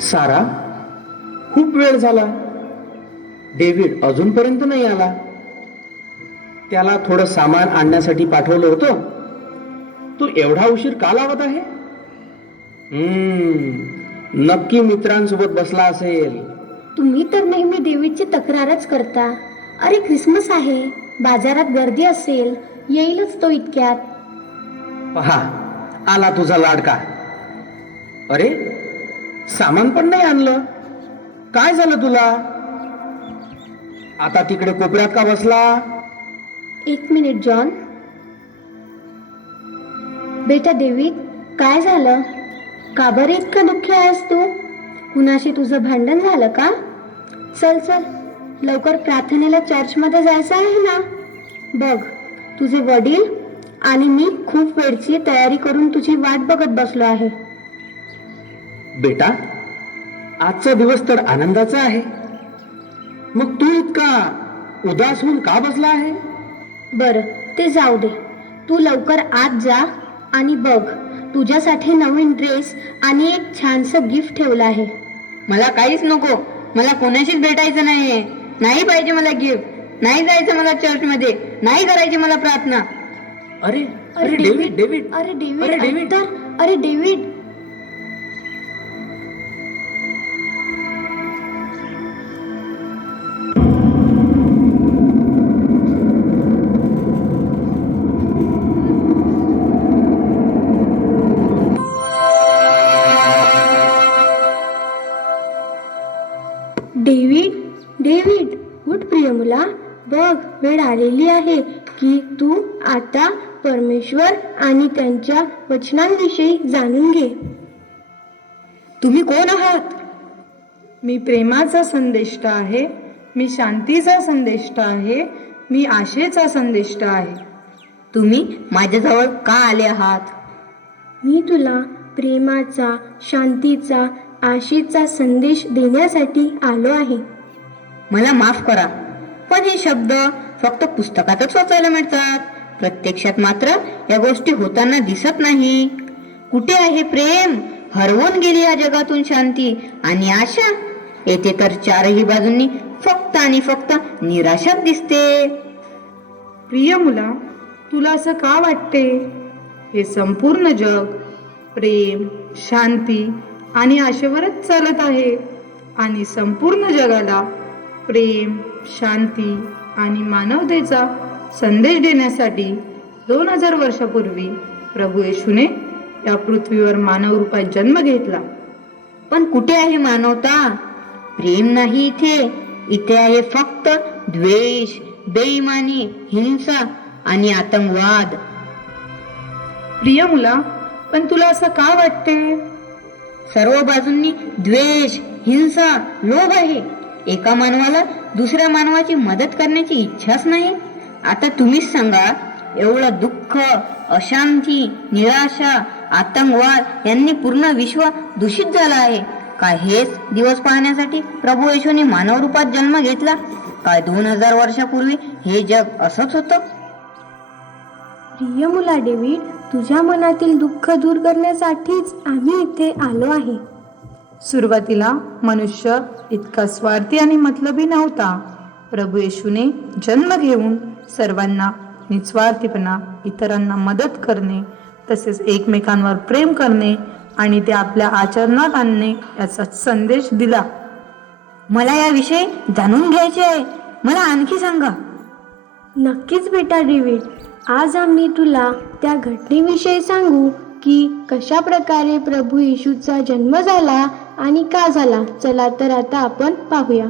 सारा खूप वेळ झाला. डेव्हिड अजूनपर्यंत नाही आला. त्याला थोडं सामान आणण्यासाठी पाठवलं होतं. तू एवढा उशीर का लावत आहे? नक्की मित्रांसोबत बसला असेल. तुम्ही तर नेहमी डेव्हिडची तक्रारच करता. अरे ख्रिसमस आहे. बाजारात गर्दी असेल. येईलच तो इतक्यात. पहा आला तुझा लाडका. अरे सामान पण नाही आणलं. काय झालं तुला? आता तिकडे कोपऱ्यात का बसला? एक मिनिट जॉन. बेटा देवी काय झालं? का बरं इतकं दुःखी आहेस तू? कुणाशी तुझं भांडण झालं का? चल चल. लवकर प्रार्थनेला चर्चमध्ये जायचं आहे ना? बघ तुझे वडील आणि मी खूप वेळची तयारी करून तुझी वाट बघत बसलो आहे. बेटा आजचा दिवस तर आनंदाचा आहे. मग तू इतका उदास होऊन का बसला आहे? बरं ते जाऊ दे. तू लवकर आत जा आणि बघ तुझ्यासाठी नवीन ड्रेस आणि एक छानसं गिफ्ट ठेवलं आहे. मला काहीच नको. मला कोणाशीच भेटायचं नाहीये. नाही पाहिजे मला गिफ्ट. नाही जायचं मला चर्च मध्ये नाही करायची मला प्रार्थना. अरे अरे डेव्हिड डेव्हिड अरे डेव्हिड अरे, डेव्हिड. आलेली आहे की तू आता परमेश्वर आणि त्यांच्या वचनांविषयी जाणून घे. तुम्ही कोण आहात? मी प्रेमाचा संदेष्ट आहे मी शांतीचा संदेष्ट आहे मी आशेचा संदेष्ट आहे. तुम्ही माझ्याजवळ का आले आहात? मी तुला प्रेमाचा शांतीचा आशेचा संदेश देण्यासाठी आलो आहे. मला माफ करा पण हे शब्द फक्त पुस्तकातच वाचायला मिळतात. प्रत्यक्षात मात्र या गोष्टी होताना दिसत नाही. कुठे आहे प्रेम? हरवून गेली या जगातून शांती आणि आशा? येथे तर चारही बाजूंनी फक्त आणि फक्त निराशाच दिसते. प्रिय मुला तुला असं का वाटते? हे संपूर्ण जग प्रेम शांती आणि आशेवरच चालत आहे आणि संपूर्ण जगाला प्रेम शांती आणि मानवतेचा संदेश देण्यासाठी दोन हजार वर्षापूर्वी प्रभू येशूने या पृथ्वीवर मानव रूपात जन्म घेतला. पण कुठे आहे मानवता? प्रेम नाही इथे. इथे आहे फक्त द्वेष बेईमानी हिंसा आणि आतंकवाद. प्रिय मुला पण तुला असं का वाटते? सर्व बाजूंनी द्वेष हिंसा लोभ आहे. एका मानवाला दुसऱ्या मानवाची मदत करण्याची इच्छाच नाही? आता तुम्हीच सांगा एवढं दुःख अशांती निराशा आतंकवाद यांनी पूर्ण विश्व दूषित झालं आहे. काय हेच दिवस पाहण्यासाठी प्रभू येशूने मानव रूपात जन्म घेतला? काय दोन हजार वर्षापूर्वी हे जग असंच होतं? प्रिय मुला डेव्हिड तुझ्या मनातील दुःख दूर करण्यासाठीच आम्ही इथे आलो आहे. सुरुवातीला मनुष्य इतका स्वार्थी आणि मतलबी नव्हता. प्रभू येशूने जन्म घेऊन सर्वांना निस्वार्थीपणा इतरांना मदत करणे तसेच एकमेकांवर प्रेम करणे आणि ते आपल्या आचरणात आणणे याचा संदेश दिला. मला याविषयी जाणून घ्यायचे आहे. मला आणखी सांगा. नक्कीच बेटा डेव्हिड. आज आम्ही तुला त्या घटनेविषयी सांगू. की कशा प्रकारे प्रभू येशूचा जन्म झाला आणि का झाला चला तर आता आपण पाहूया.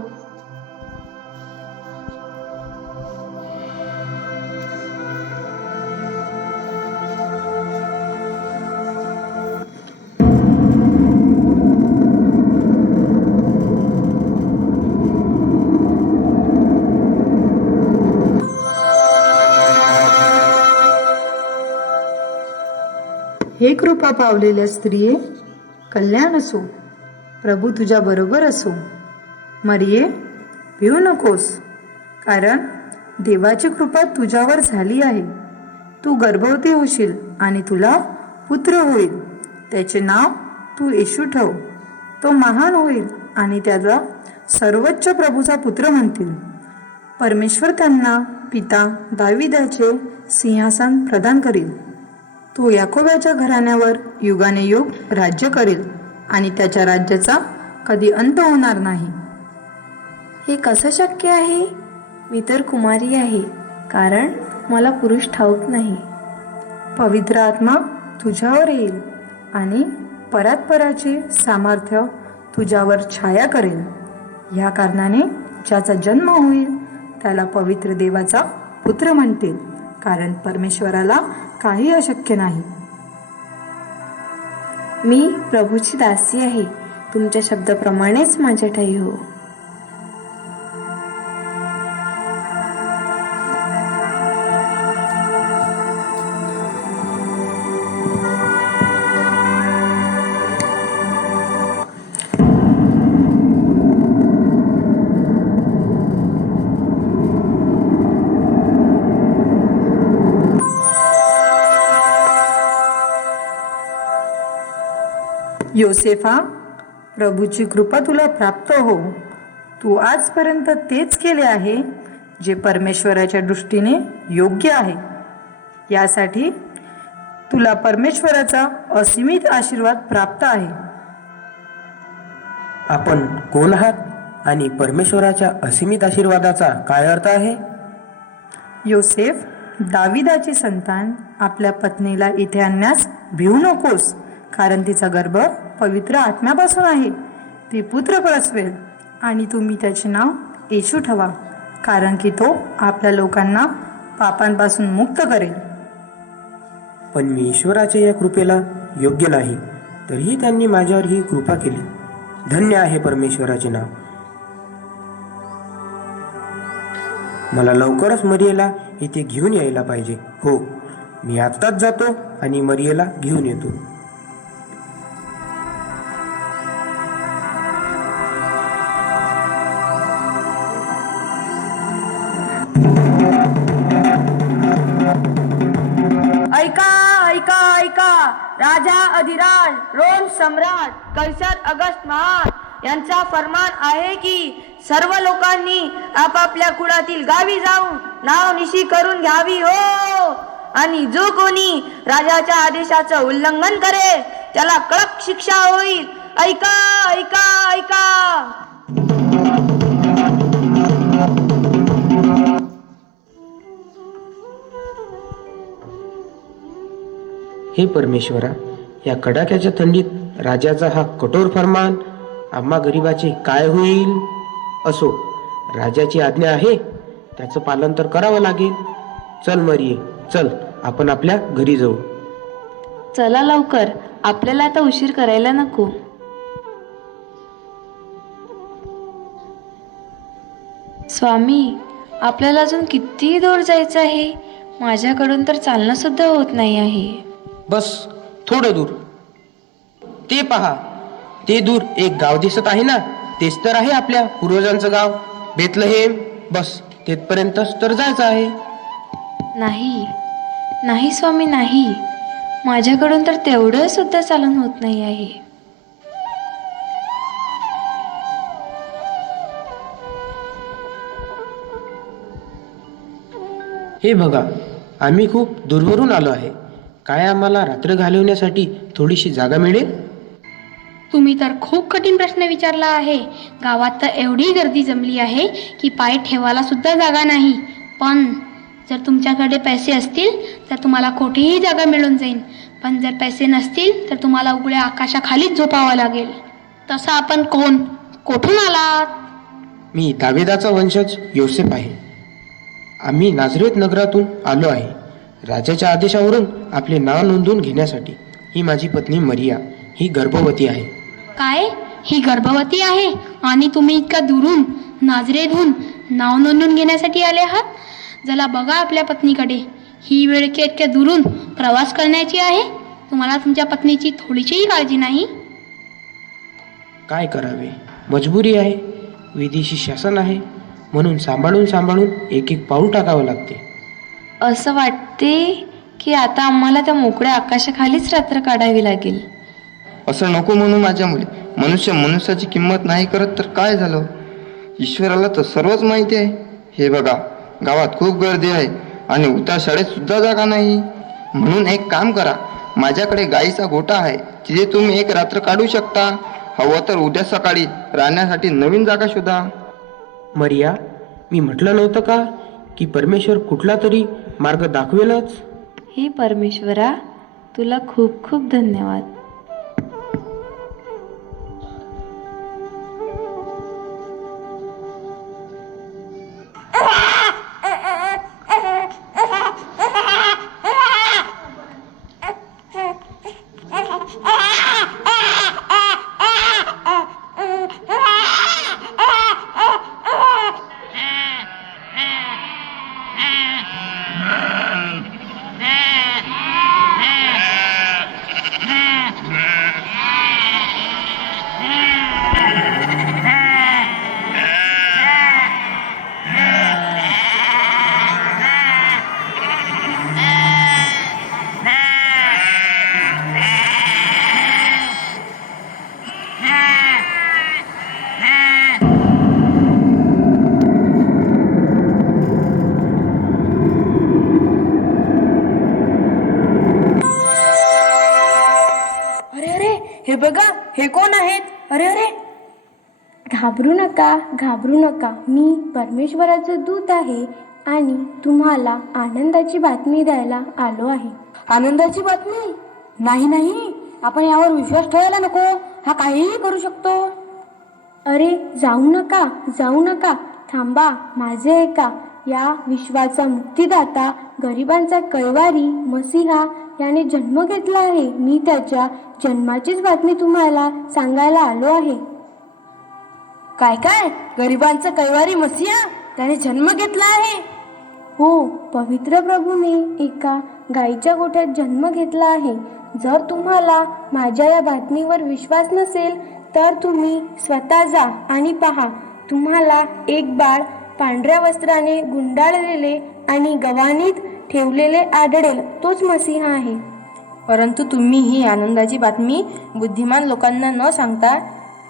कृपा पावलेल्या स्त्रिये कल्याण असो प्रभू तुझ्या बरोबर असो. मरिये भिऊ नकोस कारण देवाची कृपा तुझ्यावर झाली आहे. तू गर्भवती होशील आणि तुला पुत्र होईल. त्याचे नाव तू येशू ठेव. तो महान होईल आणि त्याचा सर्वोच्च प्रभूचा पुत्र म्हणतील. परमेश्वर त्यांना पिता दाविदाचे सिंहासन प्रदान करील. तो याकोबाच्या घराण्यावर युगाने युग राज्य करेल आणि त्याच्या राज्याचा कधी अंत होणार नाही. हे कसं शक्य आहे? मी तर कुमारी आहे कारण मला पुरुष ठाऊक नाही. पवित्र आत्मा तुझ्यावर येईल आणि परात्पराचे सामर्थ्य तुझ्यावर छाया करेल. या कारणाने ज्याचा जन्म होईल त्याला पवित्र देवाचा पुत्र म्हणतील कारण परमेश्वराला काही अशक्य नाही. मी प्रभूची दासी आहे. तुमच्या शब्दाप्रमाणेच माझ्या ठाई हो. योसेफा प्रभूची कृपा तुला प्राप्त हो. तू आजपर्यंत तेच केले आहे जे परमेश्वराच्या दृष्टीने योग्य आहे. यासाठी तुला परमेश्वराचा असीमित आशीर्वाद प्राप्त आहे. आपण कोण आहात आणि परमेश्वराच्या असीमित आशीर्वादाचा काय अर्थ आहे? योसेफ दाविदाची संतान आपल्या पत्नीला इथे आणण्यास भिवू नकोस कारण तिचा गर्भ पवित्र आत्म्यापासून आहे. ते पुत्र परसवेल आणि तुम्ही त्याचे नाव येशू ठेवा कारण की तो आपल्या लोकांना पापांपासून मुक्त करेल. पण मी ईश्वराच्या या कृपेला योग्य नाही तरीही त्यांनी माझ्यावर ही कृपा केली. धन्य आहे परमेश्वराचे नाव. मला लवकरच मरियेला इथे घेऊन यायला पाहिजे. हो मी आत्ताच जातो आणि मरियेला घेऊन येतो. सम्राट कैसर अगस्त महान यांचा फरमान आहे की सर्व लोकांनी आपापल्या कुळातील गावी जाऊन नाव निशी करून घ्यावी हो. आणि जो कोणी राजाच्या आदेशाचं उल्लंघन करे त्याला कडक शिक्षा होईल. ऐका ऐका ऐका. हे परमेश्वरा या कडाक्याच्या थंडीत राजाचा हा कठोर फरमान आम्हा गरिबाचे काय होईल? असो राजाची आज्ञा आहे त्याचं पालन तर करावं लागेल. चल मरिये चल आपण आपल्या घरी जाऊ. चला लवकर आपल्याला आता उशीर करायला नको. स्वामी आपल्याला अजून किती दूर जायचं आहे? माझ्याकडून तर चालणं सुद्धा होत नाही आहे. बस थोडं दूर. ते पहा. ते दूर एक गाव दिसत आहे ना? तेच तर आहे आपल्या पूर्वजांचं गाव. बेतलहेम. बस तेथपर्यंतच तर जायचं आहे. नाही. नाही स्वामी नाही. माझ्याकडून तर तेवढं सुद्धा चालन होत नाही आहे. हे बघा आम्ही खूप दूरवरून आलो आहे. काय आम्हाला रात्र घालवण्यासाठी थोडीशी जागा मिळेल? तुम्ही तर खूप कठीण प्रश्न विचारला आहे. गावात तर एवढी गर्दी जमली आहे की पाय ठेवायला सुद्धा जागा नाही. पण जर तुमच्याकडे पैसे असतील तर तुम्हाला कुठेही जागा मिळून जाईल. पण जर पैसे नसतील तर तुम्हाला उघड्या आकाशाखालीच झोपावं लागेल. तसं आपण कोण? कुठून आलात? मी दावेदाचा वंशज योसेफ आहे. आम्ही नाझरेत नगरातून आलो आहे. राजाच्या आदेशावरून आपले नाव नोंदवून घेण्यासाठी ही माझी पत्नी मरिया. ही गर्भवती आहे. काय? ही गर्भवती आहे? आणि तुम्ही इतका दुरून नाजरेधून नाव नोंदवून घेण्यासाठी आले आहात? जला बघा आपल्या पत्नीकडे. ही वेळ की इतक्या दुरून प्रवास करण्याची आहे? तुम्हाला तुमच्या पत्नीची थोडीशीही काळजी नाही? काय करावे? मजबुरी आहे. विदेशी शासन आहे. म्हणून सांभाळून सांभाळून एक एक पाऊल टाकावं लागते. असं वाटते की आता आम्हाला त्या मोकळ्या आकाशाखालीच रात्र काढावी लागेल. असं नको म्हणू माझ्या मुली. मनुष्य मनुष्याची किंमत नाही करत तर काय झालं? ईश्वराला तर सर्वच माहिती आहे. हे बघा गावात खूप गर्दी आहे आणि उता शाळेत सुद्धा जागा नाही. म्हणून एक काम करा माझ्याकडे गाईचा गोठा आहे. तिथे तुम्ही एक रात्र काढू शकता. हवं तर उद्या सकाळी राहण्यासाठी नवीन जागा शोधा. मरिया मी म्हटलं नव्हतं का की परमेश्वर कुठला तरी मार्ग दाखवेलच? हे परमेश्वरा तुला खूप खूप धन्यवाद. हे बघा हे कोण आहेत? अरे अरे. घाबरू नका घाबरू नका. मी परमेश्वराचं दूत आहे आणि तुम्हाला आनंदाची बातमी द्यायला आलो आहे. आनंदाची बातमी? नाही नाही. आपण यावर विश्वास ठेवायला नको. हा काहीही करू शकतो. अरे जाऊ नका जाऊ नका. थांबा माझे ऐका. या विश्वाचा मुक्तिदाता गरिबांचा कैवारी मसिहा याने जन्म घेतला आहे. मी त्याच्या जन्माचीच बातमी तुम्हाला सांगायला आलो आहे. काय काय? गरिबांचा कैवारी मसिया त्याने जन्म घेतला आहे. हो पवित्र प्रभूने एका गाईच्या गोठ्यात जन्म घेतला आहे. जर तुम्हाला माझ्या या बातमीवर विश्वास नसेल तर तुम्ही स्वतः जा आणि पहा. तुम्हाला एक बाळ पांढऱ्या वस्त्राने गुंडाळलेले आणि गवानीत ठेवलेले आढळेल तोच मसीहा आहे. परंतु तुम्ही ही आनंदाची बातमी बुद्धिमान लोकांना न सांगता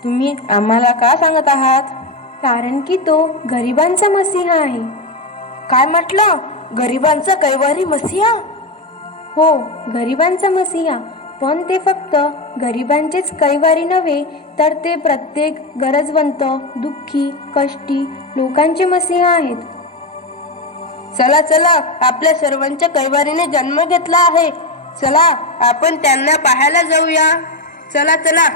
तुम्ही आम्हाला का सांगत आहात? कारण की तो गरिबांचा मसीहा आहे. काय म्हटलं? गरिबांचा कैवारी मसिया हो गरिबांचा मसीहा. पण ते फक्त गरिबांचेच कैवारी नव्हे तर ते प्रत्येक गरजवंत दुःखी कष्टी लोकांचे मसीहा आहेत. चला चला आपल्या सर्वांच्या कैवारीने जन्म घेतला आहे. चला आपण त्यांना पाहायला जाऊया. चला चला.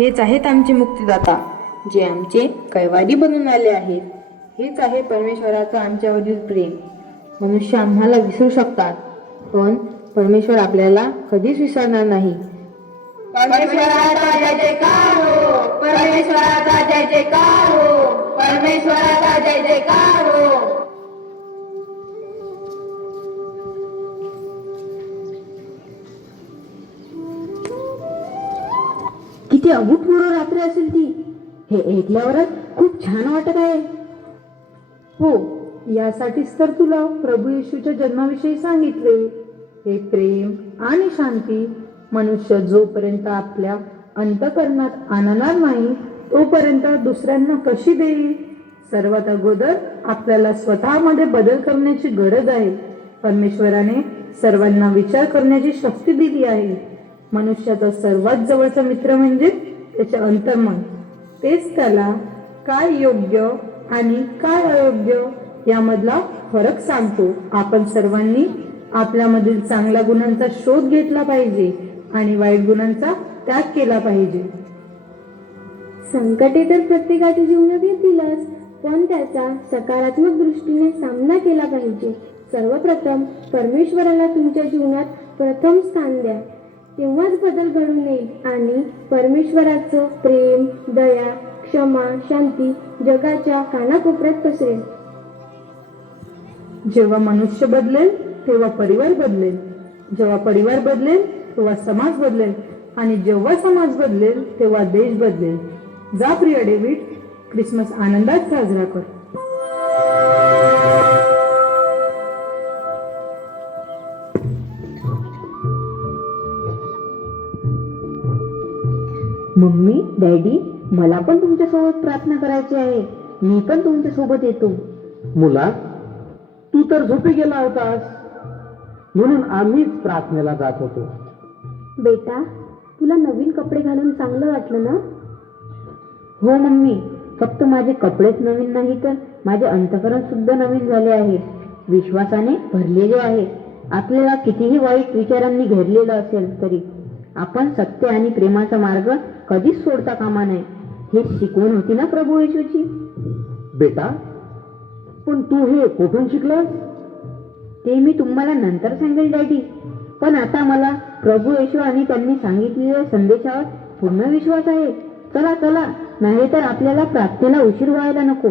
हेच आहेत आमचे मुक्तिदाता जे आमचे कैवारी बनून आले आहेत. हेच आहे परमेश्वराचं आमच्यावरील प्रेम. मनुष्य आम्हाला विसरू शकतात पण परमेश्वर आपल्याला कधीच विसरणार नाही. परमेश्वराचा जय जयकार हो परमेश्वराचा जय जयकार हो परमेश्वराचा जय जयकार हो. किती अभूतपूर्व रात्र असेल ती. हे ऐकल्यावरच खूप छान वाटत आहे. हो यासाठीच तर तुला प्रभू येशूच्या जन्माविषयी सांगितले. हे प्रेम आणि शांती मनुष्य जोपर्यंत आपल्या अंतकरणात आणणार नाही तोपर्यंत दुसऱ्यांना कशी देईल? सर्वात अगोदर आपल्याला स्वतःमध्ये बदल करण्याची गरज आहे. परमेश्वराने सर्वांना विचार करण्याची शक्ती दिली आहे. मनुष्याचा सर्वात जवळचा मित्र म्हणजे त्याचे अंतर्मन. तेच त्याला काय योग्य आणि काय अयोग्य यामधला फरक सांगतो. आपण सर्वांनी आपल्यामधील चांगल्या गुणांचा शोध घेतला पाहिजे आणि वाईट गुणांचा त्याग केला पाहिजे. संकटे तर प्रत्येकाच्या जीवनात येतीलच पण त्याचा सकारात्मक दृष्टीने सामना केला पाहिजे. सर्वप्रथम परमेश्वराला तुमच्या जीवनात प्रथम स्थान द्या. तेव्हाच बदल घडून येईल. आणि परमेश्वराचं प्रेम दया क्षमा शांती जगाच्या कानाकोपऱ्यात पसरेल. जेव्हा मनुष्य बदलेल तेव्हा परिवार बदलेल. जेव्हा परिवार बदलेल तेव्हा समाज बदलेल. आणि जेव्हा समाज बदलेल तेव्हा देश बदलेल. जा प्रिय डेव्हिड क्रिसमस आनंदात साजरा कर. मम्मी डॅडी मला पण तुमच्यासोबत प्रार्थना करायची आहे. मी पण तुमच्यासोबत येतो. मुला तू तर झोपी गेला होतास. म्हणून आम्हीच प्रार्थनेला जात होतो. बेटा तुला नवीन कपडे घालून चांगलं वाटलं ना? हो मम्मी. फक्त माझे कपडेच नवीन नाही तर माझे अंतकरण सुद्धा नवीन झाले आहे. विश्वासाने भरलेले आहे. आपल्याला कितीही वाईट विचारांनी घेरलेलं असेल तरी आपण सत्य आणि प्रेमाचा मार्ग कधीच सोडता कामा नये. हे शिकवण होती ना प्रभू येशूची? बेटा पण तू हे कुठून शिकलास? ते मी तुम्हाला नंतर सांगेल डॅडी. पण आता मला प्रभू येशू आणि त्यांनी सांगितलेल्या संदेशावर पूर्ण विश्वास आहे. चला चला. नाही तर आपल्याला प्रार्थनेला उशीर व्हायला नको.